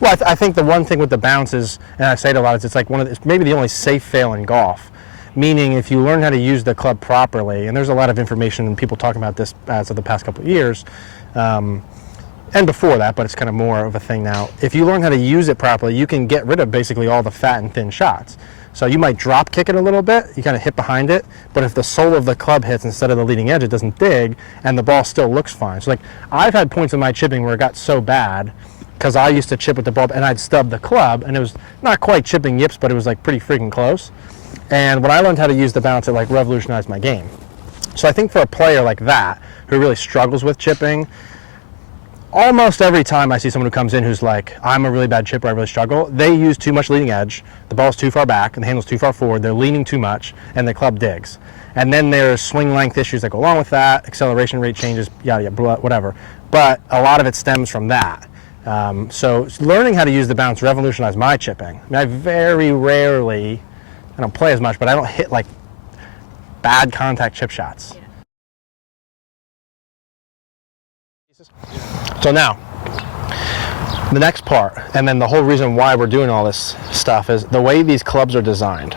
Well, I think the one thing with the bounce is, and I say it a lot, is it's like it's maybe the only safe fail in golf. Meaning, if you learn how to use the club properly, and there's a lot of information and people talking about this as of the past couple of years, and before that, but it's kind of more of a thing now. If you learn how to use it properly, you can get rid of basically all the fat and thin shots. So you might drop kick it a little bit, you kind of hit behind it, but if the sole of the club hits instead of the leading edge, it doesn't dig, and the ball still looks fine. So like, I've had points in my chipping where it got so bad, because I used to chip with the ball, and I'd stub the club, and it was not quite chipping yips, but it was like pretty freaking close. And when I learned how to use the bounce, it like revolutionized my game. So I think for a player like that, who really struggles with chipping, almost every time I see someone who comes in who's like, I'm a really bad chipper, I really struggle, they use too much leading edge, the ball's too far back, and the handle's too far forward, they're leaning too much, and the club digs. And then there's swing length issues that go along with that, acceleration rate changes, yada, yada, whatever. But a lot of it stems from that. So learning how to use the bounce revolutionized my chipping. I mean, I very rarely, I don't play as much, but I don't hit like bad contact chip shots. So now, the next part, and then the whole reason why we're doing all this stuff, is the way these clubs are designed.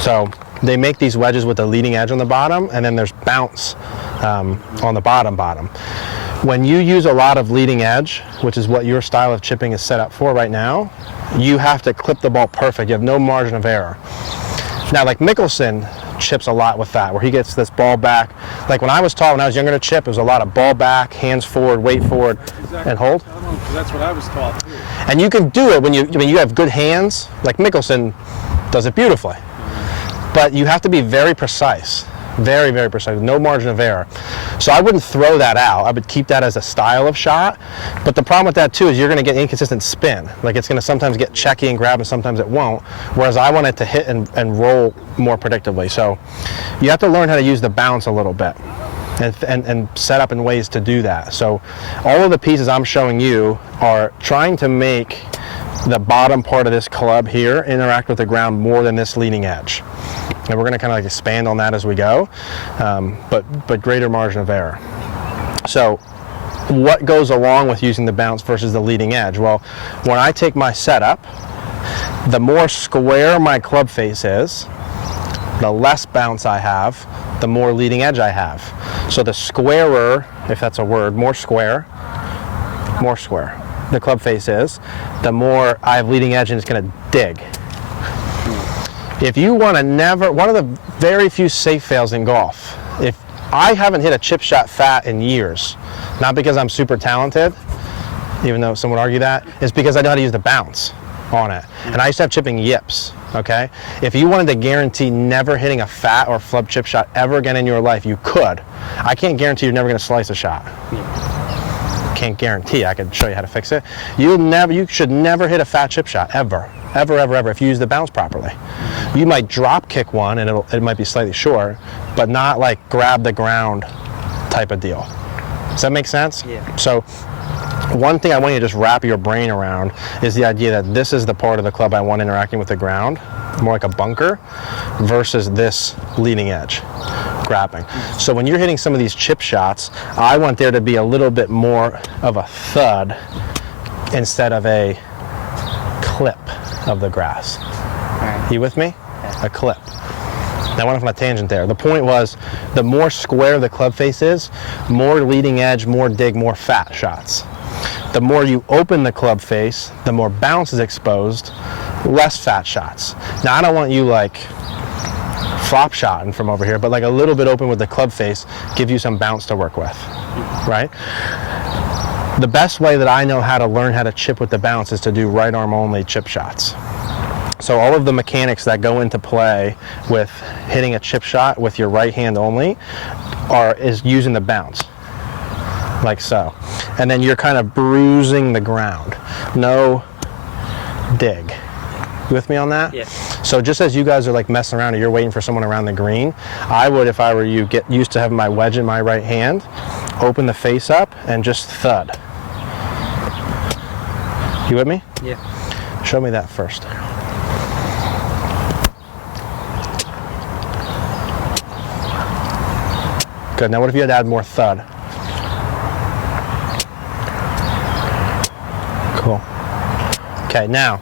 So they make these wedges with the leading edge on the bottom, and then there's bounce on the bottom. When you use a lot of leading edge, which is what your style of chipping is set up for right now, you have to clip the ball perfect. You have no margin of error. Now, like Mickelson chips a lot with that, where he gets this ball back. Like when I was taught, when I was younger to chip, it was a lot of ball back, hands forward, weight forward, exactly. And hold. That's what I was taught too. And you can do it when you have good hands, like Mickelson does it beautifully. But you have to be very precise. Very, very precise, no margin of error. So I wouldn't throw that out. I would keep that as a style of shot. But the problem with that too is you're going to get inconsistent spin. Like it's going to sometimes get checky and grab and sometimes it won't. Whereas I want it to hit and roll more predictably. So you have to learn how to use the bounce a little bit and set up in ways to do that. So all of the pieces I'm showing you are trying to make the bottom part of this club here interact with the ground more than this leading edge. And we're going to kind of like expand on that as we go, but greater margin of error. So what goes along with using the bounce versus the leading edge? Well, when I take my setup, the more square my club face is, the less bounce I have, the more leading edge I have. So the squarer, if that's a word, more square the club face is, the more I have leading edge and it's going to dig. If you want to one of the very few safe fails in golf, if I haven't hit a chip shot fat in years, not because I'm super talented, even though some would argue that, it's because I know how to use the bounce on it. And I used to have chipping yips, okay? If you wanted to guarantee never hitting a fat or flub chip shot ever again in your life, you could. I can't guarantee you're never going to slice a shot. Can't guarantee. I could show you how to fix it. You should never hit a fat chip shot, ever. Ever, ever, ever, if you use the bounce properly. You might drop kick one and it might be slightly short, but not like grab the ground type of deal. Does that make sense? Yeah. So one thing I want you to just wrap your brain around is the idea that this is the part of the club I want interacting with the ground, more like a bunker, versus this leading edge, grabbing. So when you're hitting some of these chip shots, I want there to be a little bit more of a thud instead of a clip of the grass. Right. You with me? Yeah. A clip. Now I went off on a tangent there. The point was, the more square the club face is, more leading edge, more dig, more fat shots. The more you open the club face, the more bounce is exposed, less fat shots. Now I don't want you like flop shotting from over here, but like a little bit open with the club face, give you some bounce to work with, right? The best way that I know how to learn how to chip with the bounce is to do right arm only chip shots. So all of the mechanics that go into play with hitting a chip shot with your right hand only is using the bounce, like so. And then you're kind of bruising the ground. No dig. You with me on that? Yeah. So just as you guys are like messing around and you're waiting for someone around the green, I would, if I were you, get used to having my wedge in my right hand, open the face up, and just thud. You with me? Yeah. Show me that first. Good. Now what if you had to add more thud? Cool. Okay, now,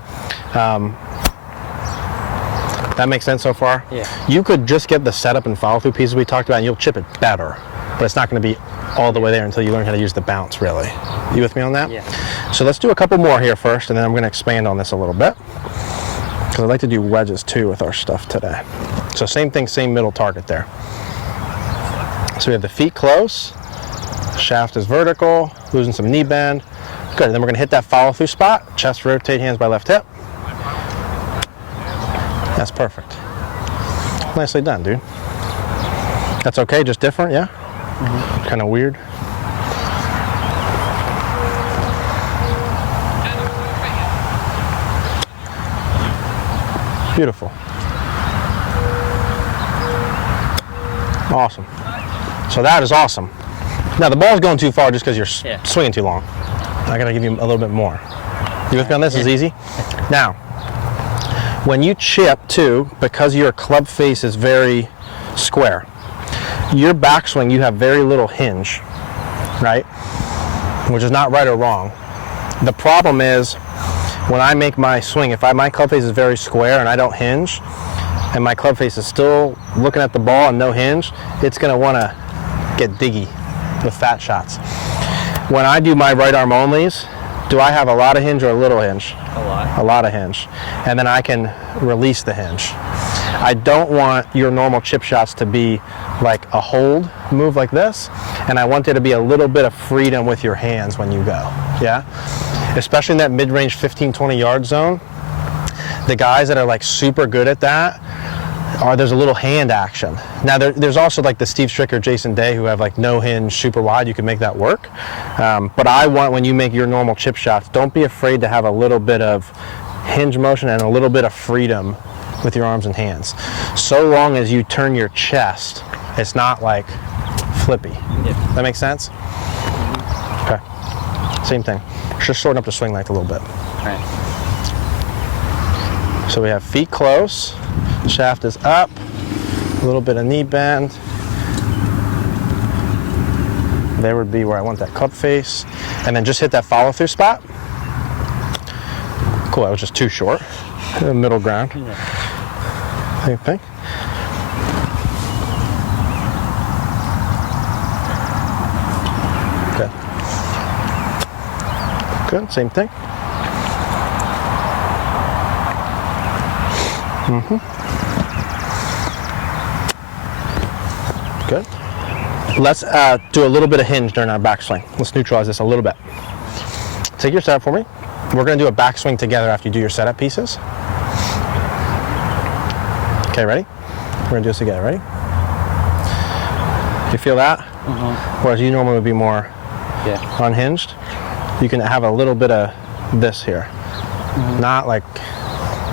that makes sense so far? Yeah. You could just get the setup and follow through pieces we talked about and you'll chip it better, but it's not going to be all the way there until you learn how to use the bounce, really. You with me on that? Yeah. So let's do a couple more here first, and then I'm going to expand on this a little bit, because I'd like to do wedges too with our stuff today. So same thing, same middle target there. So we have the feet close, shaft is vertical, losing some knee bend. Good, and then we're going to hit that follow through spot, chest rotate, hands by left hip. That's perfect. Nicely done, dude. That's okay, just different, yeah? Mm-hmm. Kind of weird. Beautiful. Awesome. So that is awesome. Now the ball's going too far just because you're swinging too long. I gotta give you a little bit more. You with me on this? Is easy? Now, when you chip too, because your club face is very square, your backswing, you have very little hinge, right? Which is not right or wrong. The problem is, when I make my swing, if my club face is very square and I don't hinge, and my club face is still looking at the ball and no hinge, it's gonna wanna get diggy with fat shots. When I do my right arm onlys, do I have a lot of hinge or a little hinge? A lot. A lot of hinge. And then I can release the hinge. I don't want your normal chip shots to be like a hold move like this, and I want there to be a little bit of freedom with your hands when you go, yeah? Especially in that mid-range 15, 20 yard zone. The guys that are like super good at that, there's a little hand action. Now there's also like the Steve Stricker, Jason Day, who have like no hinge, super wide. You can make that work. But I want, when you make your normal chip shots, don't be afraid to have a little bit of hinge motion and a little bit of freedom with your arms and hands. So long as you turn your chest, it's not like flippy. Yeah. That makes sense? Okay. Same thing. Just shorten up the swing length a little bit. All right. So we have feet close, shaft is up, a little bit of knee bend. There would be where I want that club face. And then just hit that follow through spot. Cool, that was just too short. Middle ground. Yeah. Same thing. Good. Good, same thing. Good. Let's do a little bit of hinge during our backswing. Let's neutralize this a little bit. Take your setup for me. We're going to do a backswing together after you do your setup pieces. Okay, ready? We're going to do this together. Ready? You feel that? Whereas you normally would be more unhinged. You can have a little bit of this here. Not like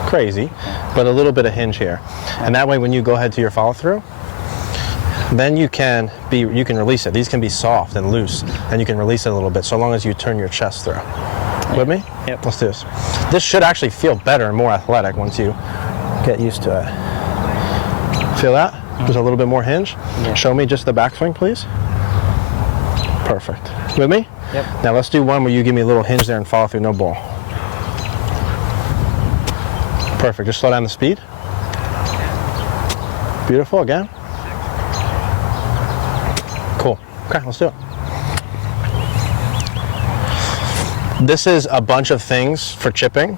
crazy, but a little bit of hinge here. And that way when you go ahead to your follow through, then you can release it. These can be soft and loose, and you can release it a little bit so long as you turn your chest through. With me? Yep. Let's do this. This should actually feel better and more athletic once you get used to it. Feel that? There's a little bit more hinge. Yeah. Show me just the backswing, please. Perfect. With me? Yep. Now let's do one where you give me a little hinge there and follow through, no ball. Perfect. Just slow down the speed. Beautiful. Again. Cool. Okay, let's do it. This is a bunch of things for chipping,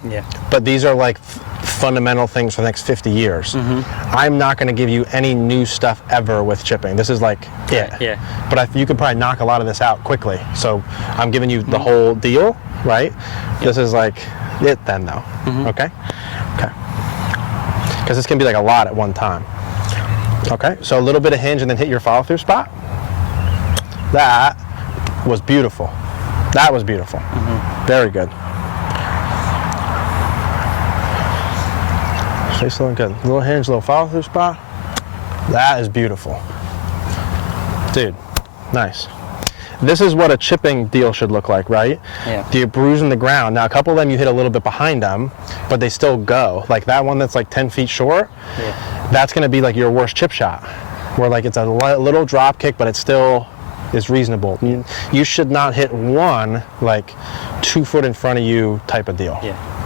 but these are like fundamental things for the next 50 years. I'm not going to give you any new stuff ever with chipping. This is like it. Yeah. But you could probably knock a lot of this out quickly. So I'm giving you the whole deal, right? This is like it then though. Okay? Okay. Because this can be like a lot at one time. Okay, so a little bit of hinge and then hit your follow through spot. That was beautiful. That was beautiful. Very good. Stay slow and good. Little hinge, little follow through spot. That is beautiful. Dude, nice. This is what a chipping deal should look like, right? Yeah. You're bruising the ground. Now, a couple of them you hit a little bit behind them, but they still go. Like that one that's like 10 feet short, that's going to be like your worst chip shot, where like it's a little drop kick, but it still is reasonable. You should not hit one like 2 foot in front of you type of deal. Yeah.